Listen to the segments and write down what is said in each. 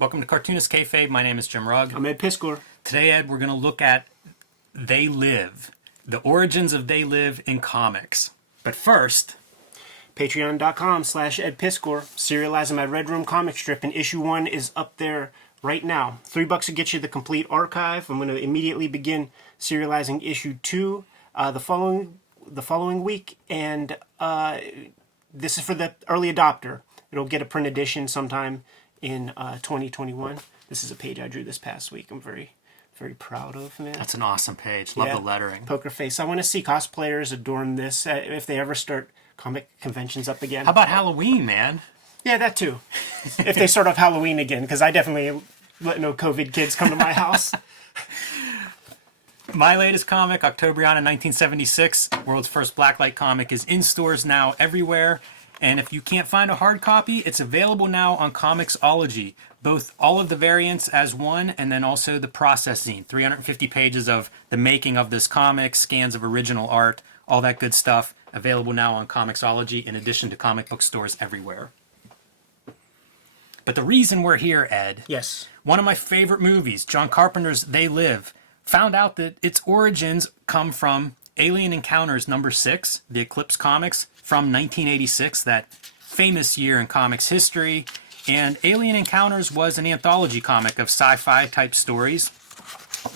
Welcome to Cartoonist Kayfabe. My name is Jim Rugg. I'm Ed Piskor. Today, Ed, we're going to look at They Live, the origins of They Live in comics. But first, Patreon.com/Ed Piskor. Serializing my Red Room comic strip, and issue 1 is up there right now. $3 to get you the complete archive. I'm going to immediately begin serializing issue 2 the following week, and this is for the early adopter. It'll get a print edition sometime in 2021. This is a page I drew this past week. I'm very, very proud of, man. That's an awesome page. Love the lettering. Poker face. I want to see cosplayers adorn this if they ever start comic conventions up again. How about Halloween, man? Yeah, that too. If they start off Halloween again, because I definitely let no COVID kids come to my house. My latest comic, Octobriana 1976, world's first blacklight comic, is in stores now everywhere. And if you can't find a hard copy, it's available now on Comixology. Both all of the variants as one, and then also the process zine. 350 pages of the making of this comic, scans of original art, all that good stuff. Available now on Comixology, in addition to comic book stores everywhere. But the reason we're here, Ed, Yes. one of my favorite movies, John Carpenter's They Live, found out that its origins come from Alien Encounters #6, the Eclipse comics from 1986, that famous year in comics history. And Alien Encounters was an anthology comic of sci-fi type stories.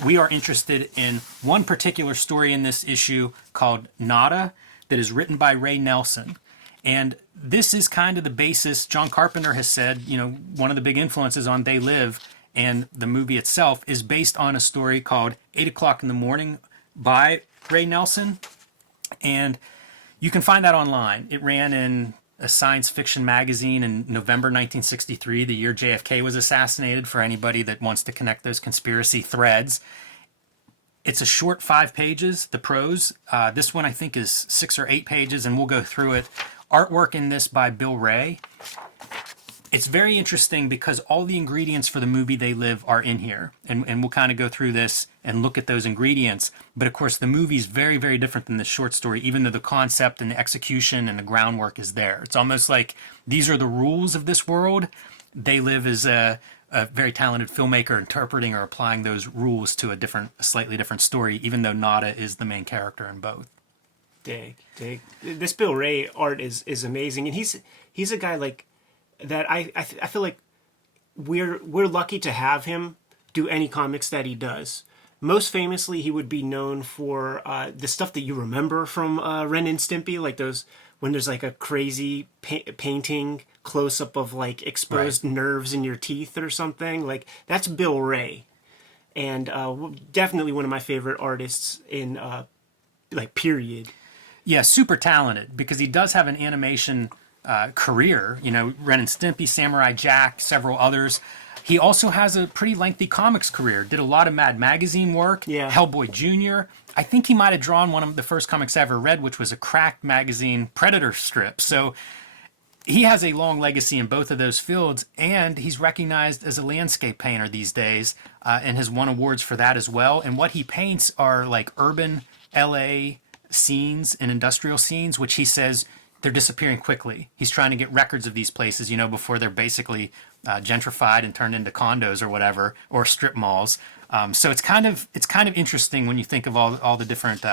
We are interested in one particular story in this issue called Nada, that is written by Ray Nelson. And this is kind of the basis. John Carpenter has said, one of the big influences on They Live and the movie itself is based on a story called 8 O'Clock in the Morning by Ray Nelson. And you can find that online. It ran in a science fiction magazine in November 1963, the year JFK was assassinated, for anybody that wants to connect those conspiracy threads. It's a short 5 pages, the prose. This one I think is 6 or 8 pages, and we'll go through it. Artwork in this by Bill Ray. It's very interesting because all the ingredients for the movie They Live are in here. And we'll kind of go through this and look at those ingredients. But of course, the movie's very, very different than this short story, even though the concept and the execution and the groundwork is there. It's almost like these are the rules of this world. They Live is a very talented filmmaker interpreting or applying those rules to a slightly different story, even though Nada is the main character in both. Dig. This Bill Ray art is amazing, and he's a guy like that. I feel like we're lucky to have him do any comics that he does. Most famously, he would be known for the stuff that you remember from Ren and Stimpy, like those when there's like a crazy painting close up of like exposed nerves in your teeth or something. Like that's Bill Ray, and definitely one of my favorite artists in period. Yeah, super talented, because he does have an animation career. Ren and Stimpy, Samurai Jack, several others. He also has a pretty lengthy comics career. Did a lot of Mad Magazine work. Yeah. Hellboy Jr. I think he might have drawn one of the first comics I ever read, which was a Cracked magazine Predator strip. So he has a long legacy in both of those fields, and he's recognized as a landscape painter these days, and has won awards for that as well. And what he paints are like urban LA scenes and industrial scenes, which he says they're disappearing quickly. He's trying to get records of these places, before they're basically gentrified and turned into condos or whatever, or strip malls. So it's kind of interesting when you think of all the different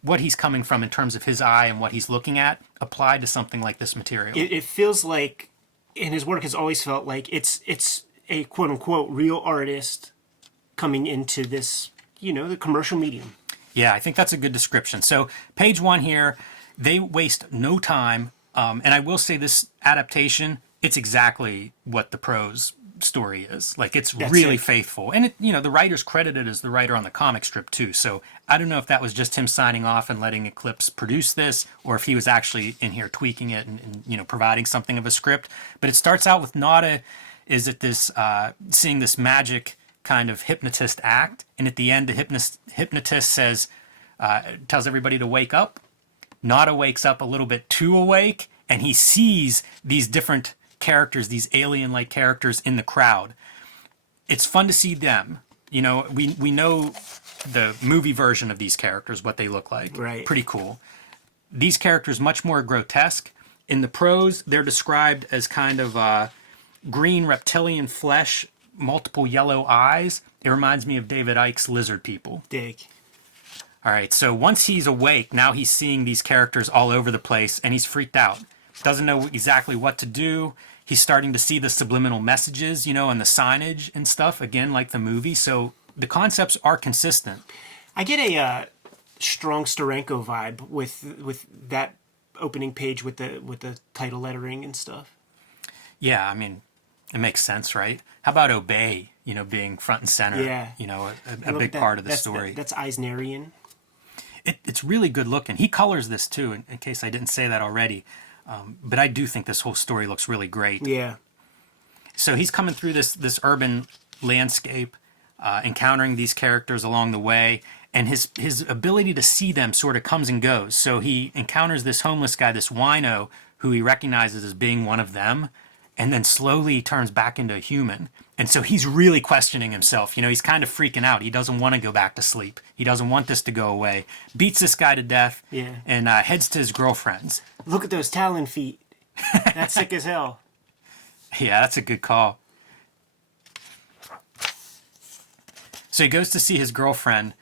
what he's coming from in terms of his eye and what he's looking at applied to something like this material. It feels like, and his work has always felt like it's a quote unquote real artist coming into this, the commercial medium. Yeah, I think that's a good description. So page 1 here, they waste no time. And I will say this adaptation, it's exactly what the prose story is. Like, it's really faithful. And, the writer's credited as the writer on the comic strip, too. So I don't know if that was just him signing off and letting Eclipse produce this, or if he was actually in here tweaking it and providing something of a script. But it starts out with Nada is at this, seeing this magic kind of hypnotist act, and at the end the hypnotist says, tells everybody to wake up. Nada wakes up a little bit too awake, and he sees these different characters, these alien-like characters in the crowd. It's fun to see them. We know the movie version of these characters, what they look like. Right. Pretty cool. These characters much more grotesque. In the prose, they're described as kind of green reptilian flesh multiple yellow eyes. It reminds me of David Icke's Lizard People. Dig. All right, so once he's awake, now he's seeing these characters all over the place, and he's freaked out. Doesn't know exactly what to do. He's starting to see the subliminal messages, and the signage and stuff, again, like the movie. So the concepts are consistent. I get a strong Steranko vibe with that opening page with the title lettering and stuff. Yeah, I mean, it makes sense, right? How about Obey, being front and center? Yeah. A big part of the story. That's Eisnerian. It's really good looking. He colors this too, in case I didn't say that already. But I do think this whole story looks really great. Yeah. So he's coming through this urban landscape, encountering these characters along the way, and his ability to see them sort of comes and goes. So he encounters this homeless guy, this wino, who he recognizes as being one of them, and then slowly turns back into a human. And so he's really questioning himself. He's kind of freaking out. He doesn't want to go back to sleep. He doesn't want this to go away. Beats this guy to death, Yeah. and heads to his girlfriend's. Look at those talon feet. That's sick as hell. Yeah, that's a good call. So he goes to see his girlfriend,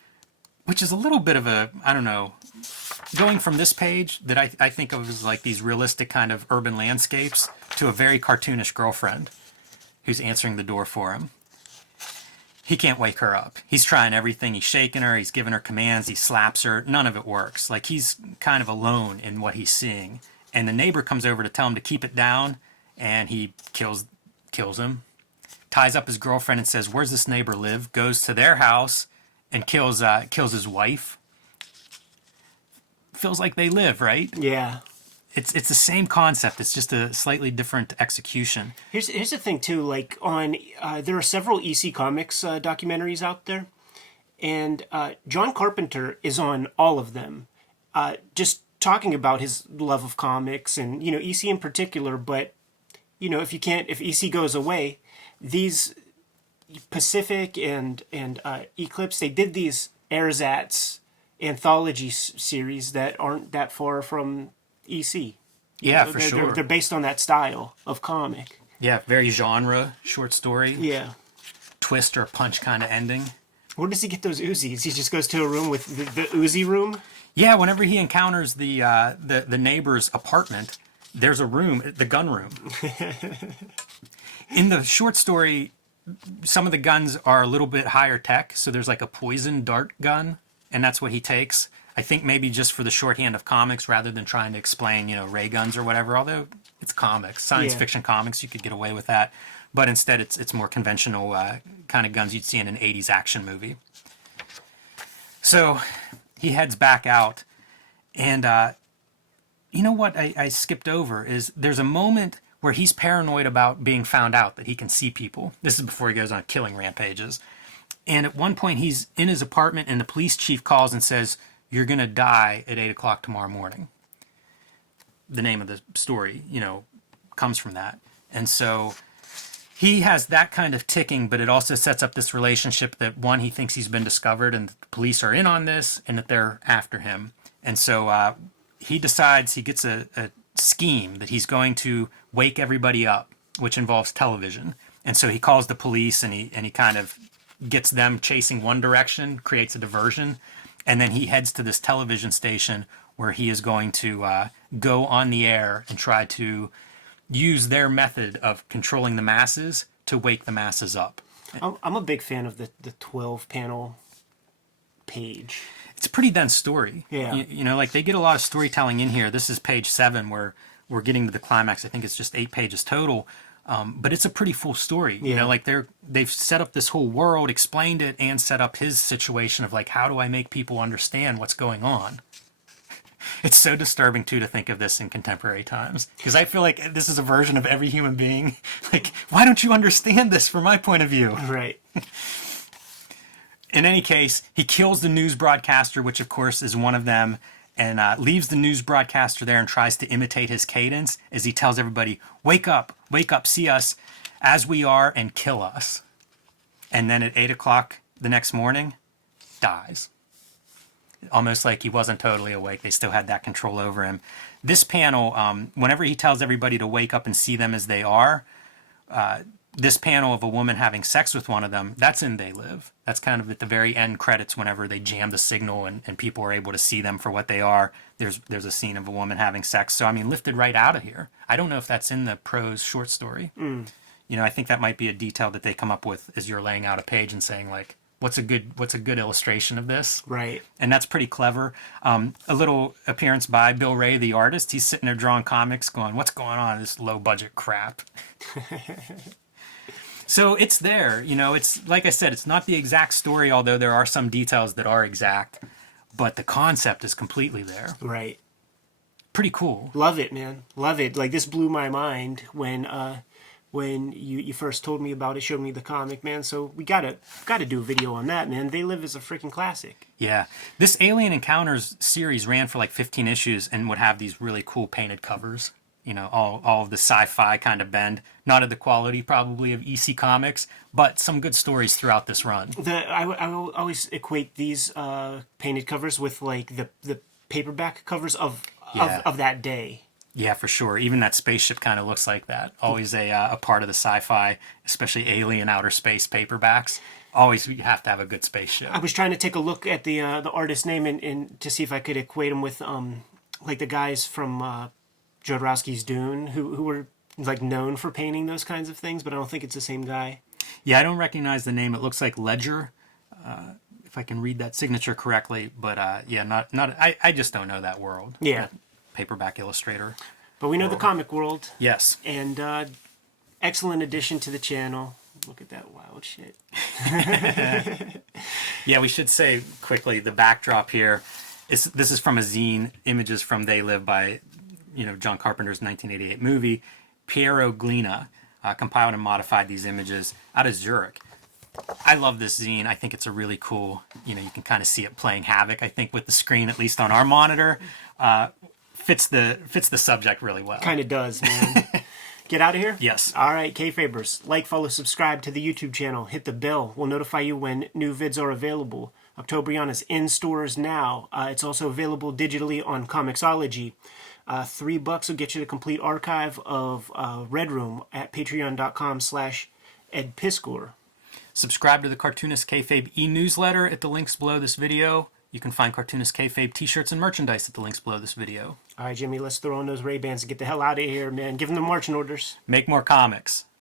which is a little bit of a, I don't know, going from this page that I think of as like these realistic kind of urban landscapes to a very cartoonish girlfriend who's answering the door for him. He can't wake her up. He's trying everything. He's shaking her. He's giving her commands. He slaps her. None of it works. Like, he's kind of alone in what he's seeing. And the neighbor comes over to tell him to keep it down, and he kills him. Ties up his girlfriend and says, "Where's this neighbor live?" Goes to their house and kills his wife. Feels like they live, right? Yeah. It's the same concept. It's just a slightly different execution. Here's the thing too. Like there are several EC Comics documentaries out there, and John Carpenter is on all of them, just talking about his love of comics and EC in particular. But if EC goes away, these Pacific and Eclipse, they did these ersatz anthology series that aren't that far from EC. Yeah, for sure. They're based on that style of comic. Yeah, very genre, short story. Yeah. Twist or punch kind of ending. Where does he get those Uzis? He just goes to a room with the Uzi room? Yeah, whenever he encounters the neighbor's apartment, there's a room, the gun room. In the short story, some of the guns are a little bit higher tech, so there's like a poison dart gun, and that's what he takes. I think maybe just for the shorthand of comics rather than trying to explain, ray guns or whatever, although it's comics, science fiction comics, you could get away with that. But instead it's more conventional kind of guns you'd see in an 80s action movie. So he heads back out, and you know what I skipped over is there's a moment where he's paranoid about being found out that he can see people. This is before he goes on killing rampages. And at one point he's in his apartment and the police chief calls and says, "You're going to die at 8 o'clock tomorrow morning." The name of the story, comes from that. And so he has that kind of ticking, but it also sets up this relationship that, one, he thinks he's been discovered and the police are in on this and that they're after him. And so he decides, he gets a scheme that he's going to wake everybody up, which involves television. And so he calls the police and he kind of gets them chasing one direction, creates a diversion. And then he heads to this television station where he is going to go on the air and try to use their method of controlling the masses to wake the masses up. I'm a big fan of the 12-panel page. It's a pretty dense story. Yeah. Like they get a lot of storytelling in here. This is page 7 where we're getting to the climax. I think it's just 8 pages total. But it's a pretty full story. Like they've set up this whole world, explained it, and set up his situation of like, how do I make people understand what's going on? It's so disturbing too to think of this in contemporary times, because I feel like this is a version of every human being. Like, why don't you understand this from my point of view? Right. In any case, he kills the news broadcaster, which of course is one of them, and leaves the news broadcaster there and tries to imitate his cadence as he tells everybody, wake up, see us as we are and kill us. And then at 8 o'clock the next morning, dies. Almost like he wasn't totally awake. They still had that control over him. This panel, whenever he tells everybody to wake up and see them as they are, this panel of a woman having sex with one of them, that's in They Live. That's kind of at the very end credits whenever they jam the signal and people are able to see them for what they are. There's a scene of a woman having sex. So, I mean, lifted right out of here. I don't know if that's in the prose short story. You know, I think that might be a detail that they come up with as you're laying out a page and saying, like, what's a good illustration of this? Right. And that's pretty clever. A little appearance by Bill Ray, the artist. He's sitting there drawing comics going, what's going on? This low budget crap. So it's there, you know, it's like I said, it's not the exact story, although there are some details that are exact, but the concept is completely there. Right. Pretty cool. Love it, man. Love it. Like, this blew my mind when you first told me about it, showed me the comic, man. So we gotta do a video on that, man. They Live is a freaking classic. Yeah. This Alien Encounters series ran for like 15 issues and would have these really cool painted covers. You know, all of the sci-fi kind of bend. Not at the quality probably of EC Comics, but some good stories throughout this run. I always equate these painted covers with like the paperback covers of that day. Yeah, for sure. Even that spaceship kind of looks like that. Always a part of the sci-fi, especially alien outer space paperbacks. Always you have to have a good spaceship. I was trying to take a look at the artist's name and to see if I could equate him with like the guys from Jodorowsky's Dune who were like known for painting those kinds of things, but I don't think it's the same guy. Yeah, I don't recognize the name. It looks like Ledger, if I can read that signature correctly. But yeah, not. I just don't know that world. Yeah, paperback illustrator. But we know the comic world. Yes, and excellent addition to the channel. Look at that wild shit. Yeah, we should say quickly the backdrop here. This is from a zine, images from They Live by, you know, John Carpenter's 1988 movie. Piero Glina compiled and modified these images out of Zurich. I love this zine. I think it's a really cool, you know, you can kind of see it playing havoc, I think, with the screen, at least on our monitor. Fits the subject really well. Kind of does, man. Get out of here? Yes. All right, Kayfabers. Like, follow, subscribe to the YouTube channel. Hit the bell. We'll notify you when new vids are available. Octobrion is in stores now. It's also available digitally on Comixology. $3 will get you the complete archive of Red Room at patreon.com/edpiskor. Subscribe to the Cartoonist Kayfabe e-newsletter at the links below this video. You can find Cartoonist Kayfabe t-shirts and merchandise at the links below this video. All right, Jimmy, let's throw on those Ray-Bans and get the hell out of here, man. Give them the marching orders. Make more comics.